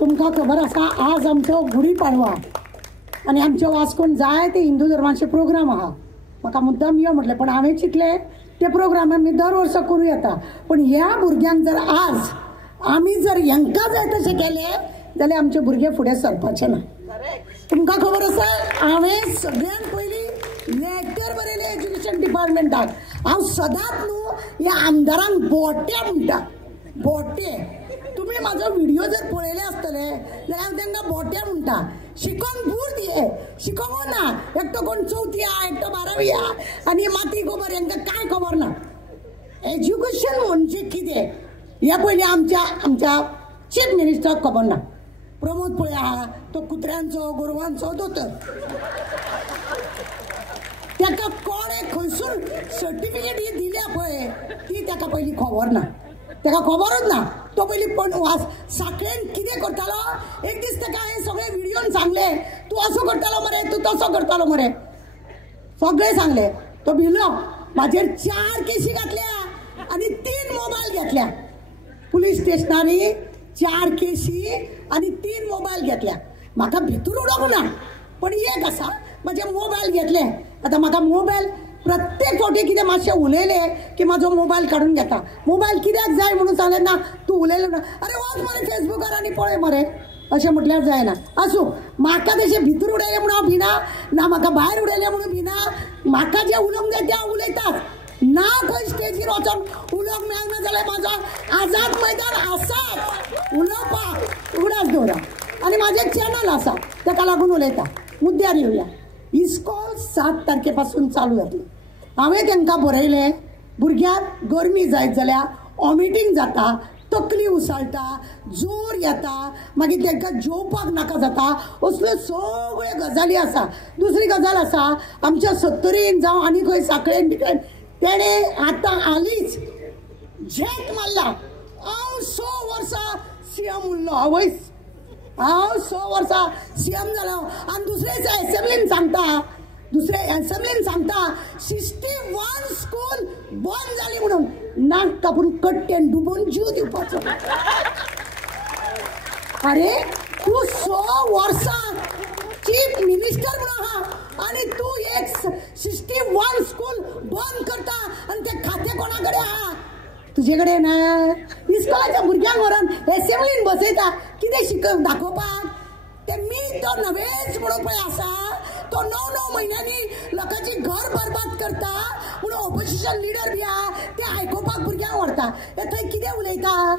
तुमकां खबर आसा आज आमचो गुढीपाडवा आनी आमचे वास्कोन जाय ते हिंदू धर्माचे प्रोग्राम आहा. म्हाका मुद्दाम यो म्हटलें पण हांवें चिंतलें ते प्रोग्राम आमी दर वर्सा करूं येता पण ह्या भुरग्यांक जर आज आमी जर हेंकां जाय तशें केलें जाल्यार आमचे भुरगे फुडें सरपाचे ना. तुमकां खबर आसा हांवें सगळ्यात पयलीं लेटर बरयलें एज्युकेशन डिपार्टमेंटाक. हांव सदांच न्हू ह्या आमदारांक बोटे म्हणटा. बोटे तुम्ही म्हाजो व्हिडिओ जर पळयले आसतले जाल्यार हांव तांकां बोटे म्हणटा. शिकोन बूर दिये शिकोवो ना. एकटो कोण 4थी एकटो 12वी आनी माती खबर हांकां कांय खबर ना. एज्युकेशन म्हणजे कितें हे पयलीं आमच्या चीफ मिनिस्टराक खबर ना. प्रमोद पळय आहा तो कुत्र्यांचो गोरवांचो दोतोर. ताका कोणे खंयसून सर्टिफिकेट ही दिल्या पळय ती ताका पयलीं खबर ना. ताका खबरच ना. तो पयलीं पण साखळेन कितें करतालो. एक दीस ताका हांवें सगळे व्हिडिओन सांगले तूं असो करतालो मरे तूं तसो करतालो मरे सगळे सांगले. तो भिलो. म्हाजेर 4 केसी घातल्या आनी 3 मोबायल घेतल्या. पुलीस स्टेशनारी 4 केसी आनी 3 मोबायल घेतल्या. म्हाका भितूर उडोवंक ना पण एक आसा म्हाजे मोबायल घेतले. आतां म्हाका मोबायल प्रत्येक फावटी कितें मातशें उलयलें की म्हाजो मोबायल काडून घेता. मोबायल कित्याक जाय म्हणून सांगलें ना तूं उलयलें ना अरे वच मरे फेसबुकार आनी पळय मरे अशें म्हटल्यार जायना. आसूं म्हाका तशें भितर उडयलें म्हणून हांव भिना ना म्हाका भायर उडयलें म्हणून भिना. म्हाका जें उलोवंक जाय तें हांव उलयताच. ना खंय स्टेजीर वचोन उलोवंक मेळना जाल्यार म्हाजो आझाद मैदान आसाच उलोवपाक उगडास दवरा आनी म्हाजें चॅनल आसा ताका लागून उलयता. मुद्द्यार येवया. इस्कॉल 7 तारखेपासून चालू जातली. हांवें तांकां बरयलें भुरग्यांक गरमी जायत जाल्यार वॉमिटींग जाता तकली उसळटा जोर येता मागीर तांकां जेवपाक नाका जाता असल्यो सगळ्यो गजाली आसा. दुसरी गजाल आसा आमच्या 70रीन जावं आनी खंय साखळेन बिखळेन तेणें आतां हालींच झेट मारला. हांव 6 वर्सां सीएम उरलो. हांव 6 वर्सां सीएम जालो आनी दुसरे एसेंब्लीन सांगता 61 स्कूल बंद जाली म्हणून नाक कापून कट्टेन डुबोवन जीव दिवपाचो. अरे तूं 6 वर्सां चीफ मिनिस्टर म्हणून आहा आनी तूं एक 61 स्कूल बंद करता आनी ते खातें कोणा कडेन आहा तुजे कडेन ना. इस्कॉलाच्या भुरग्यांक व्हरून एसेंब्लीन बसयता कितें शिकप दाखोवपाक. ते मी तो नवेश म्हणून पळय आसा तो 9 म्हयन्यांनी लोकांची घर बरबाद करता म्हणून ऑपोजिशन लिडर बी आहा ते आयकोपाक भुरग्यांक व्हरता. थंय कितें उलयता.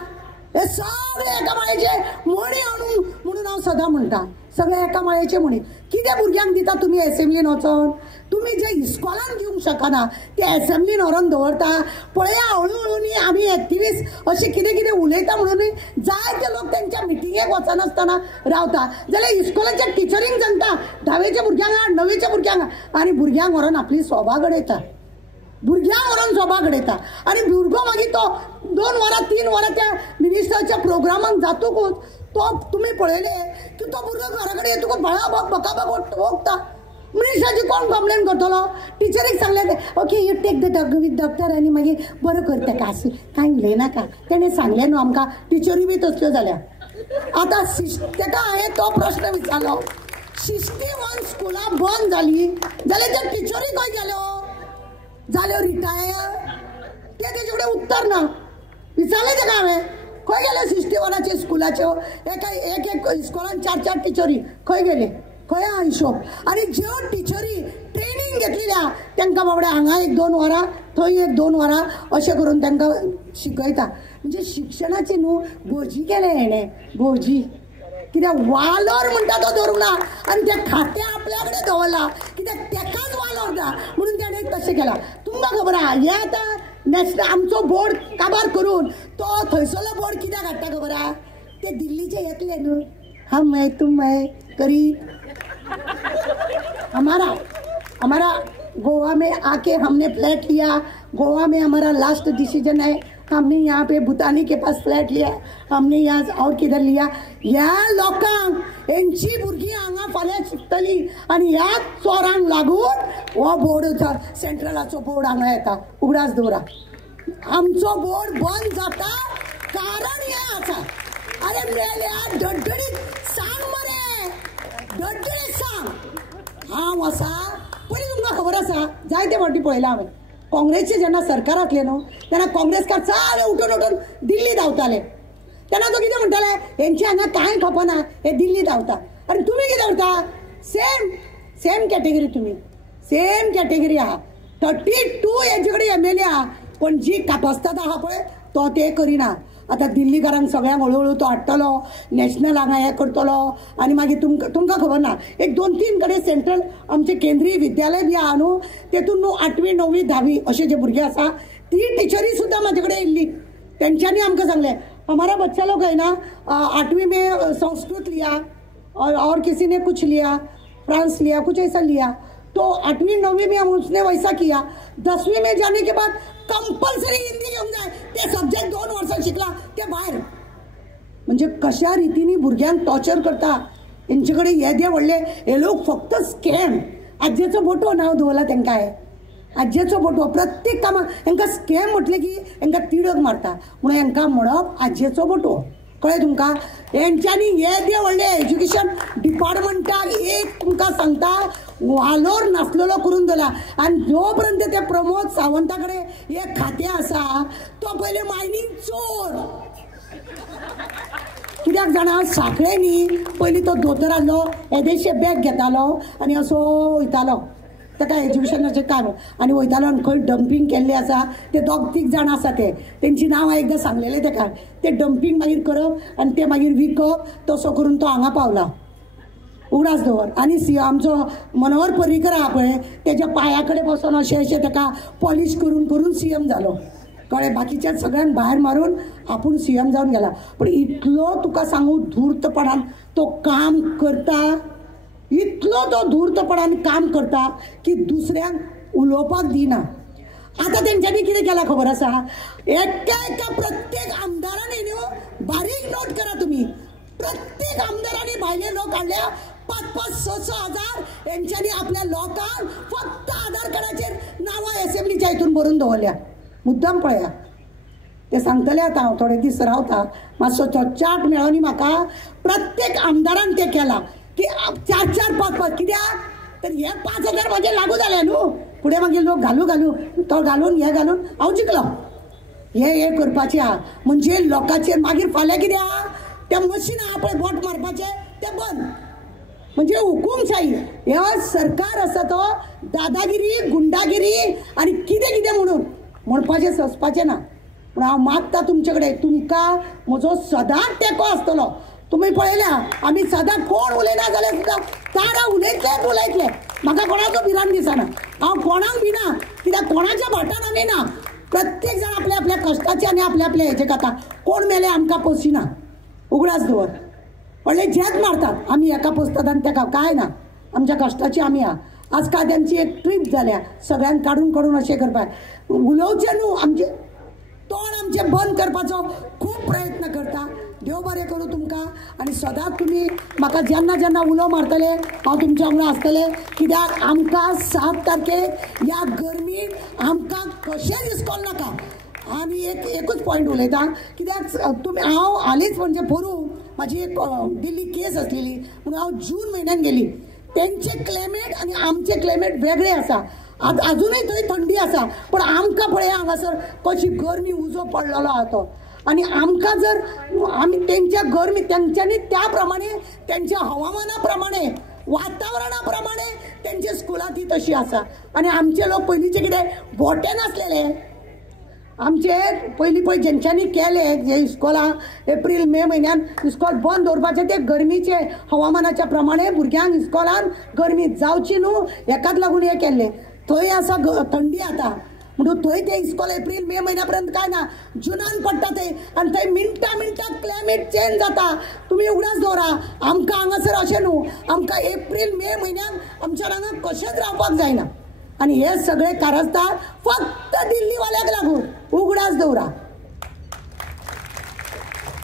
हे सगळे एका माळेचे मणी आणून म्हणून हांव सदां म्हणटा सगळे एका माळेचे मणी. कितें भुरग्यांक दिता तुमी एसेंब्लीन वचोन. तुमी जे इस्कॉलान दिवंक शकना ते एसेंब्लीन व्हरून दवरता. पळया हळूहळू आमी एक्टिविस्ट अशें कितें कितें उलयता म्हणून जाय ते लोक तांच्या मिटिंगेक वचनासतना रावता जाल्यार इस्कॉलाच्या टिचरींक सांगता 10वेच्या भुरग्यांक 9वेच्या भुरग्यांक आनी भुरग्यांक व्हरून आपली सभा घडयता. आनी भुरगो मागीर तो 2 वरां 3 वरां त्या मिनिस्टरच्या प्रोग्रामाक जातकूच तो तुमी पळयले की तो भुरगो घरा कडेन येतकूच बकाबक ओंकता. मिनिस्टराची कोण कंप्लेन करतलो. टिचरीक सांगलें okay you take the dog with doctor आनी मागीर बरो कर ताका अशें कांय उलयनाका. तेणें सांगलें न्हू आमकां टिचरी बी तसल्यो जाल्या. आतां ताका हांवें तो प्रश्न विचारलो 61 स्कुलां बंद जाली जाल्यार त्या टिचरी खंय गेल्यो जाल्यो रिटायर. ते तेजे कडेन उत्तर ना. विचारलें ताका हांवें खंय गेल्यो 61 स्कुलाच्यो एक इस्कॉलान 4 टिचरी खंय गेले खंय हा हिशोब. आनी ज्यो टिचरी ट्रेनिंग घेतलेल्या तांकां बाबड्या हांगा 1-2 वरां थंय 1-2 वरां अशें करून तांकां शिकयता. म्हणजे शिक्षणाची न्हू भोजी केलें हेणें भोजी. कित्याक वालोर म्हणटा तो धरूंक ना आनी तें खातें आपल्या कडेन दवरला कित्याक तेकाच वालोर ना म्हणून तेणें तशें केलां. तुमकां खबर आहा हे आतां नॅशनल आमचो बोर्ड काबार करून तो थंयसरलो बोर्ड कित्याक हाडटा खबर आहा. ते दिल्लीचे येतले न्हू हम है तुम है करी हमारा गोवा में आके हमने फ्लैट लिया. गोवा में हमारा लास्ट डिसीजन है. हमने यहाँ पे भूतानी के पास फ्लैट लिया. हमने यहाँ और किधर लिया. ह्या लोकांक यांची भुरगीं हांगा फाल्यां शिकतली आनी ह्या चोरांक लागून हो बोर्ड सेंट्रलाचो बोर्ड हांगा येता. उगडास दवरा. आमचो बोर्ड बंद जाता कारण हे आसा. अरे मेल्या डडडीत हांव आसा पयलीं तुमकां खबर आसा जायते फावटी पळयलां हांवें काँग्रेसचे जेन्ना सरकार आसलें न्हू तेन्ना काँग्रेसकार सगळे उठून दिल्ली धांवताले तेन्ना तो कितें म्हणटाले हेंचे हांगा कांय खपना हे दिल्ली धांवता आनी तुमी कितें करता सेम कॅटेगरी तुमी सेम कॅटेगरी आहा 32 हेंचे कडेन MLA आहा पण जी कापास्ताद आहा पळय तो ते करिना आतां दिल्लीकारांक सगळ्यांक हळूहळू तो हाडटलो नॅशनल हांगा हें करतलो आनी मागीर तुमकां खबर ना एक 2-3 कडेन सेंट्रल आमचे केंद्रीय विद्यालय बी आहा न्हू तेतून न्हू 8वी 9वी 10वी अशे जे भुरगे आसा ती टिचरी सुद्दां म्हाजे कडेन येयल्ली तेंच्यांनी आमकां सांगलें हमारा बच्चा लोग है ना 8वीं में संस्कृत लिया और किसी ने कुछ लिया फ्रांस लिया कुछ ऐसा लिया तो 8वीं 9वीं में हम उसने वैसा किया 10वीं में जाने के बाद कंपल्सरी हिंदी घेऊन जाय ते सब्जेक्ट 2 वर्सां शिकला ते भायर म्हणजे कशा रितीने भुरग्यांक टॉर्चर करता हेंचे कडेन हे दे व्हडले हे लोक फक्त स्कॅम आज्जेचो फोटो नांव दवरला तेंकां हे आज्जेचो फोटो प्रत्येक कामां हेंकां स्कॅम म्हटलें की हेंकां तिडक मारता म्हणून हेंकां म्हणप आज्जेचो फोटो कळ्ळें तुमकां हेंच्यांनी हे दे व्हडले एज्युकेशन डिपार्टमेंटाक एक तुमकां सांगता वालोर नासलेलो करून दवरला आनी जो पर्यंत ते प्रमोद सावंता कडेन हे खातें आसा तो पयले मायनींग चोर कित्याक जाणा साखळेंनी पयलीं तो दोतोर आसलो येदेशे बॅग घेतालो आनी असो वयतालो ताका एज्युकेशनाचें काम आनी वयतालो आनी खंय डंपींग केल्लें आसा ते 2-3 जाण आसा ते तेंची नांव हांवें एकदां सांगलेलें ताका ते डंपींग मागीर करप आनी ते मागीर विकप तसो करून तो हांगा पावला उगडास दवर आनी आमचो मनोहर पर्रीकर आहा पळय तेज्या पांया कडेन बसून अशें ताका पॉलिश करून CM जालो कळ्ळें बाकीच्या सगळ्यांक भायर मारून आपूण CM जावन गेला पण इतलो तुका सांगू धूर्तपणान तो काम करता इतलो तो धूर्तपणान काम करता की दुसऱ्यांक उलोवपाक दिना आता तेंच्यांनी कितें केलां खबर आसा एका प्रत्येक आमदारांनी न्हू बारीक नोट करा तुमी प्रत्येक आमदारांनी भायले लोक हाडल्या 5-6 हजार हेंच्यांनी आपल्या लोकांक फक्त आधार कार्डाचेर नांवां असेंब्लीच्या हितून बरोवन दवरल्या मुद्दाम पळया ते सांगतले आता हांव थोडे दीस रावता मातसो चार्ट मेळोनी म्हाका प्रत्येक आमदारान ते केला की 4-5 कित्याक तर हे 5,000 म्हणजे लागू जाले न्हू पुढे मागीर लोक घालू तो घालून हे घालून हांव जिंकलो हे करपाचें आहा म्हणजे लोकांचेर मागीर फाल्यां कितें आहा त्या मशीन आहा पळय वोट मारपाचें ते बंद म्हणजे हुकुमशाही हे सरकार आसा तो दादागिरी गुंडागिरी आनी कितें म्हणून म्हणपाचें ससपाचें ना पूण हांव मागता तुमचे कडेन तुमकां म्हजो सदांच तेंको आसतलो तुम्ही पळयल्या आमी सदां कोण उलयना जाल्यार सुद्दां तारा उलयतले म्हाका कोणाचो भिरांत दिसना हांव कोणाक भिना कित्याक कोणाच्या भाटान आमी ना प्रत्येक जाण आपल्या आपल्या कश्टाचे आनी आपल्या आपल्या हेचे खाता कोण मेले आमकां पोसचिना उगडास दवर व्हडले झेत मारतात आमी एका पोसतात आनी तेका काय ना आमच्या कश्टाची आमी आहा आज काद्यांची एक ट्रीप जाल्या सगळ्यांक काडून अशें करपाक उलोवचें न्हू आमचे तोंड आमचे बंद करपाचो खूब प्रयत्न करता देव बरें करूं तुमकां आनी सदांच तुमी म्हाका जेन्ना उलो मारतले हांव तुमच्या वांगडा आसतले कित्याक आमकां 7 तारखेक ह्या गर्मीत आमकां कशेंच इसकोल नाका आनी एकूच पॉयंट उलयता कित्याक तुमी हांव हालींच म्हणजे पोरू म्हाजी एक दिल्ली केस आसलेली म्हणून हांव जून म्हयन्यान गेली तेंचे क्लायमेट आनी आमचे क्लायमेट वेगळे आसा अजूनही थंय थंडी आसा पण आमकां पळय हांगासर कशी गरमी उजो पडलेलो आहा तो आनी आमकां जर आमी तेंच्या गरमी तेंच्यांनी त्या प्रमाणे तेंच्या हवामाना प्रमाणे वातावरणा प्रमाणे तेंचे स्कुलां ती तशी आसा आनी आमचे लोक पयलींचे कितें भोटे नासलेले आमचे पयलीं पळय जेंच्यांनी केले जे इस्कॉलां एप्रील मे म्हयन्यान इस्कॉल बंद दवरपाचे ते गरमीचे हवामानाच्या प्रमाणे भुरग्यांक इस्कॉलान गरमी जावची न्हू हेकाच लागून हे केल्ले थंय आसा थंडी आता म्हणून थंय ते इस्कॉल एप्रील मे म्हयन्या पर्यंत काय ना जुनान पडटा थंय आनी थंय मिनटां क्लायमेट चेंज जाता तुमी उगडास दवरा आमकां हांगासर अशें न्हू आमकां एप्रील मे म्हयन्यान आमच्या हांगा कशेंच रावपाक जायना आनी हे सगळे कारस्तार फक्त दिल्लीवाल्याक लागून उगडास दवरा